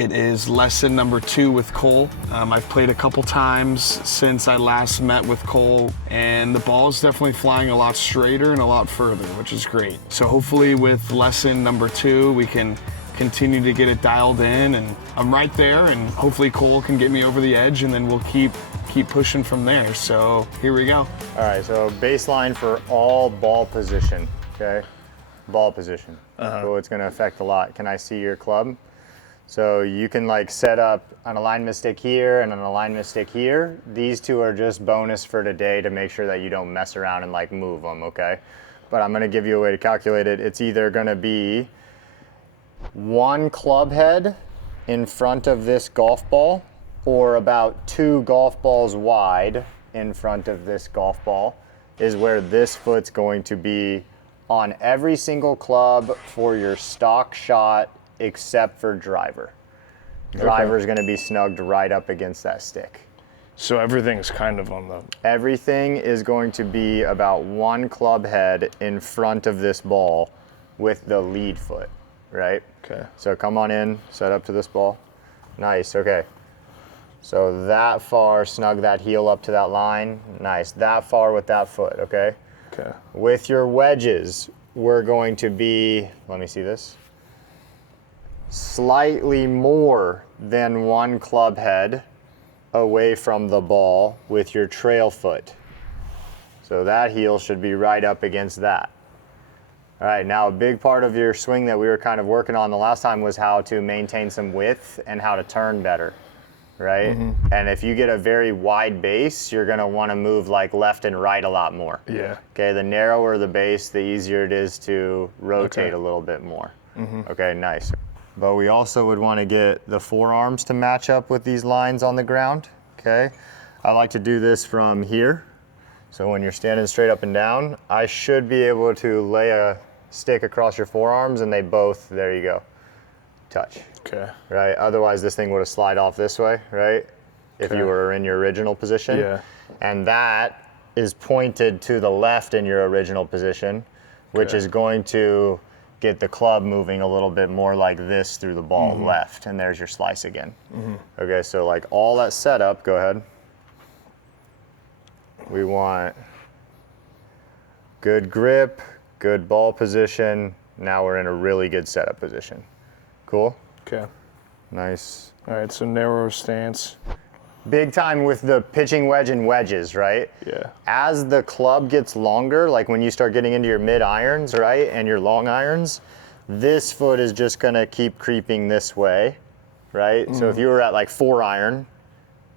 It is lesson number 2 with Cole. I've played a couple times since I last met with Cole, and the ball is definitely flying a lot straighter and a lot further, which is great. So hopefully with lesson number 2, we can continue to get it dialed in, and I'm right there, and hopefully Cole can get me over the edge, and then we'll keep pushing from there. So here we go. All right, so baseline for all ball position, okay? Ball position. So it's gonna affect a lot. Can I see your club? So you can like set up an alignment stick here and an alignment stick here. These two are just bonus for today to make sure that you don't mess around and like move them, okay? But I'm gonna give you a way to calculate it. It's either gonna be 1 club head in front of this golf ball, or about 2 golf balls wide in front of this golf ball is where this foot's going to be on every single club for your stock shot except for driver. Driver is going to be snugged right up against that stick. So everything's kind of on the... Everything is going to be about 1 club head in front of this ball with the lead foot, right? Okay. So come on in, set up to this ball. Nice, okay. So that far, snug that heel up to that line. Nice, that far with that foot, okay? Okay. With your wedges, we're going to be, let me see this, slightly more than 1 club head away from the ball with your trail foot. So that heel should be right up against that. All right, now a big part of your swing that we were kind of working on the last time was how to maintain some width and how to turn better, right? And if you get a very wide base, you're gonna wanna move like left and right a lot more. Yeah. Okay, the narrower the base, the easier it is to rotate a little bit more. Okay, nice. But we also would wanna get the forearms to match up with these lines on the ground, okay? I like to do this from here. So when you're standing straight up and down, I should be able to lay a stick across your forearms and they both, there you go, touch. Okay. Right, otherwise this thing would have slide off this way, right? If you were in your original position. Yeah. And that is pointed to the left in your original position, which is going to get the club moving a little bit more like this through the ball left, and there's your slice again. Okay, so like all that setup, go ahead. We want good grip, good ball position. Now we're in a really good setup position. Cool? Okay. Nice. All right, so narrow stance. Big time with the pitching wedge and wedges, right? Yeah. As the club gets longer, like when you start getting into your mid irons, right, and your long irons, this foot is just gonna keep creeping this way, right? So if you were at like 4 iron,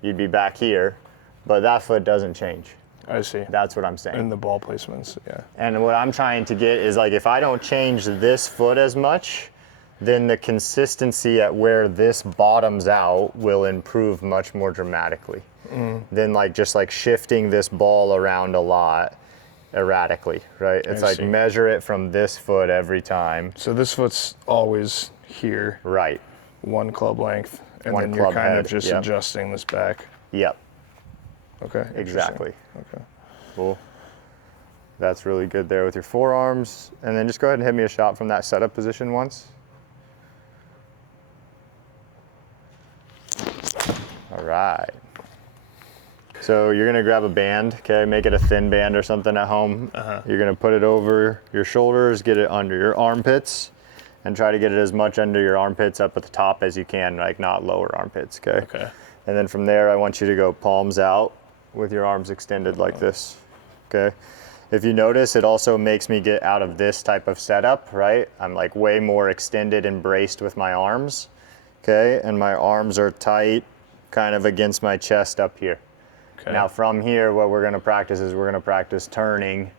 you'd be back here, but that foot doesn't change. I see. That's what I'm saying. And the ball placements, yeah. And what I'm trying to get is like, if I don't change this foot as much, then the consistency at where this bottoms out will improve much more dramatically than like just like shifting this ball around a lot erratically, right? It's like measure it from this foot every time. So this foot's always here. Right. 1 club length, and One then you're club kind head, of just yep. adjusting this back. Yep. Okay. Interesting. Exactly. Okay. Cool. That's really good there with your forearms. And then just go ahead and hit me a shot from that setup position once. All right. So you're gonna grab a band, okay? Make it a thin band or something at home. You're gonna put it over your shoulders, get it under your armpits, and try to get it as much under your armpits up at the top as you can, like not lower armpits, okay? Okay. And then from there, I want you to go palms out with your arms extended like this, okay? If you notice, it also makes me get out of this type of setup, right? I'm like way more extended and braced with my arms, okay? And my arms are tight, kind of against my chest up here. Okay. Now from here, what we're gonna practice is we're gonna practice turning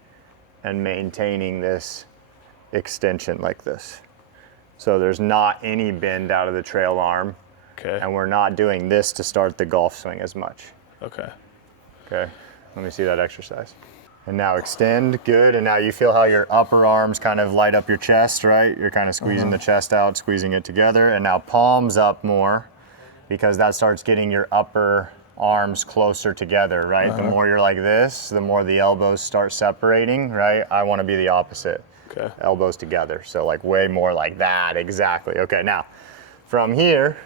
and maintaining this extension like this. So there's not any bend out of the trail arm. Okay. And we're not doing this to start the golf swing as much. Okay. Okay, let me see that exercise. And now extend, good. And now you feel how your upper arms kind of light up your chest, right? You're kind of squeezing the chest out, squeezing it together. And now palms up more, because that starts getting your upper arms closer together, right? The more you're like this, the more the elbows start separating, right? I want to be the opposite. Okay. Elbows together. So like way more like that, exactly. Okay, now from here,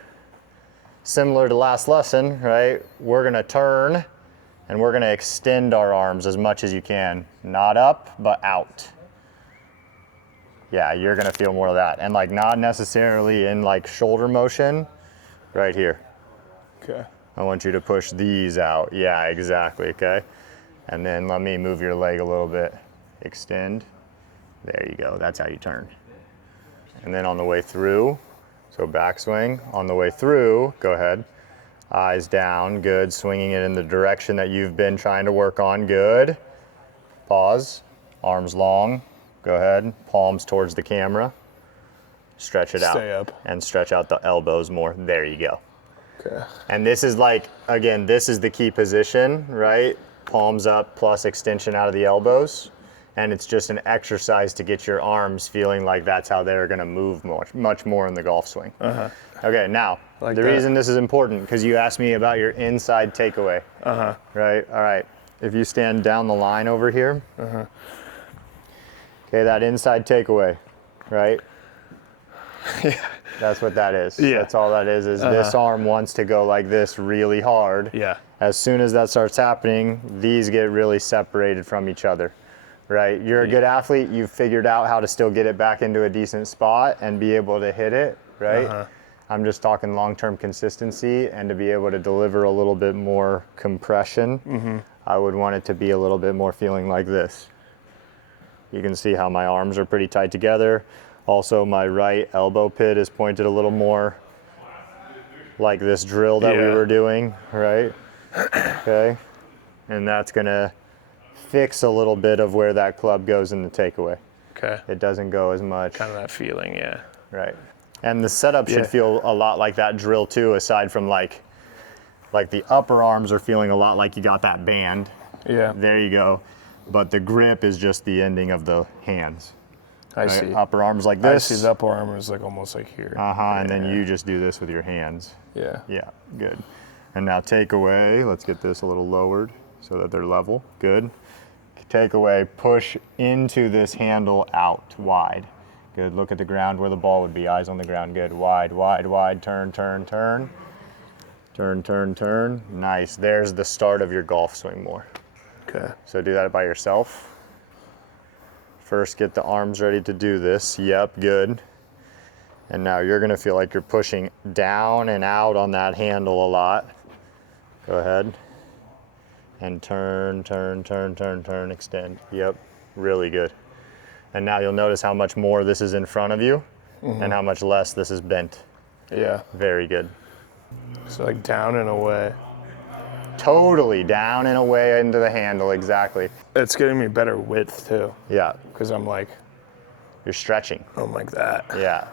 similar to last lesson, right? We're gonna turn and we're gonna extend our arms as much as you can. Not up, but out. Yeah, you're gonna feel more of that. And like not necessarily in like shoulder motion, right here. Okay. I want you to push these out. Yeah, exactly, okay? And then let me move your leg a little bit. Extend. There you go, that's how you turn. And then on the way through, so backswing, on the way through, go ahead. Eyes down, good, swinging it in the direction that you've been trying to work on, good. Pause, arms long, go ahead, palms towards the camera. Stretch it out. Stay up. And stretch out the elbows more, there you go. Okay. And this is like, again, this is the key position, right? Palms up plus extension out of the elbows. And it's just an exercise to get your arms feeling like that's how they're gonna move much more in the golf swing. Okay, now, the reason this is important, because you asked me about your inside takeaway. Right, all right. If you stand down the line over here. Okay, that inside takeaway, right? Yeah. That's what that is. Yeah. That's all that is this arm wants to go like this really hard. Yeah. As soon as that starts happening, these get really separated from each other, right? You're a good athlete, you've figured out how to still get it back into a decent spot and be able to hit it, right? I'm just talking long-term consistency, and to be able to deliver a little bit more compression, I would want it to be a little bit more feeling like this. You can see how my arms are pretty tight together. Also, my right elbow pit is pointed a little more like this drill that we were doing, right? Okay, and that's gonna fix a little bit of where that club goes in the takeaway. Okay. It doesn't go as much. Kind of that feeling, yeah. Right. And the setup should feel a lot like that drill too, aside from like the upper arms are feeling a lot like you got that band. Yeah. There you go. But the grip is just the ending of the hands. I Right? see. Upper arms like this. I see the upper arm is like almost like here. And then you just do this with your hands. Yeah. Yeah, good. And now take away, let's get this a little lowered so that they're level. Good. Take away, push into this handle out, wide. Good, look at the ground where the ball would be, eyes on the ground, good. Wide, wide, wide, turn, turn, turn. Turn, turn, turn. Nice, there's the start of your golf swing more. Okay. So do that by yourself. First, get the arms ready to do this. Yep, good. And now you're gonna feel like you're pushing down and out on that handle a lot. Go ahead. And turn, turn, turn, turn, turn, extend. Yep, really good. And now you'll notice how much more this is in front of you and how much less this is bent. Yeah. Very good. So like down and away. Totally down and away into the handle, exactly. It's getting me better width too. Yeah, Because I'm like, you're stretching. I'm like that. Yeah.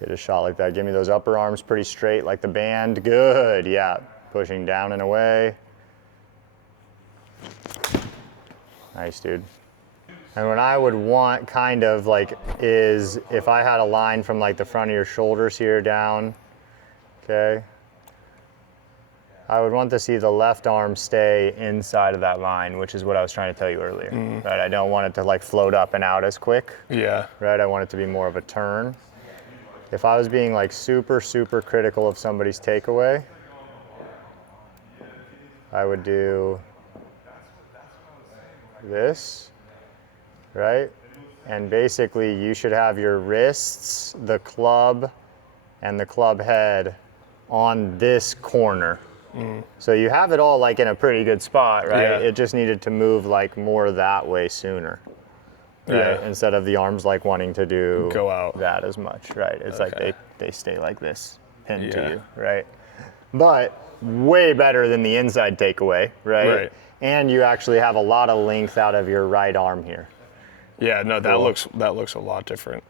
Hit a shot like that. Give me those upper arms pretty straight like the band. Good, yeah. Pushing down and away. Nice, dude. And what I would want kind of like is if I had a line from like the front of your shoulders here down, okay? I would want to see the left arm stay inside of that line, which is what I was trying to tell you earlier, right? I don't want it to like float up and out as quick, Yeah. right? I want it to be more of a turn. If I was being like super, super critical of somebody's takeaway, I would do this, right? And basically you should have your wrists, the club, and the club head on this corner. So you have it all like in a pretty good spot, right? Yeah. It just needed to move like more that way sooner. Right? Yeah. Instead of the arms like wanting to do Go out. that as much, right? It's Okay. like they stay like this, pinned to Yeah. you, right? But way better than the inside takeaway, right? Right. And you actually have a lot of length out of your right arm here. Yeah, no, that Cool. looks a lot different.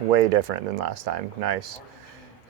Way different than last time, nice.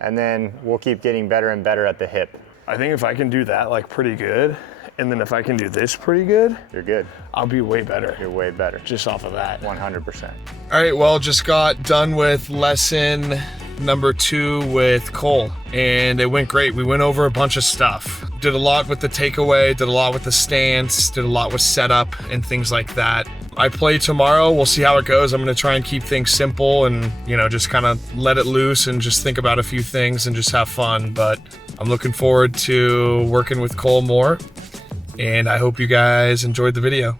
And then we'll keep getting better and better at the hip. I think if I can do that like pretty good, and then if I can do this pretty good, You're good, I'll be way better you're way better, just off of that. 100%. All right, well, just got done with lesson number 2 with Cole, and it went great. We went over a bunch of stuff. Did a lot with the takeaway, did a lot with the stance, did a lot with setup and things like that. I play tomorrow. We'll see how it goes. I'm gonna try and keep things simple and, you know, just kind of let it loose and just think about a few things and just have fun. But I'm looking forward to working with Cole more, and I hope you guys enjoyed the video.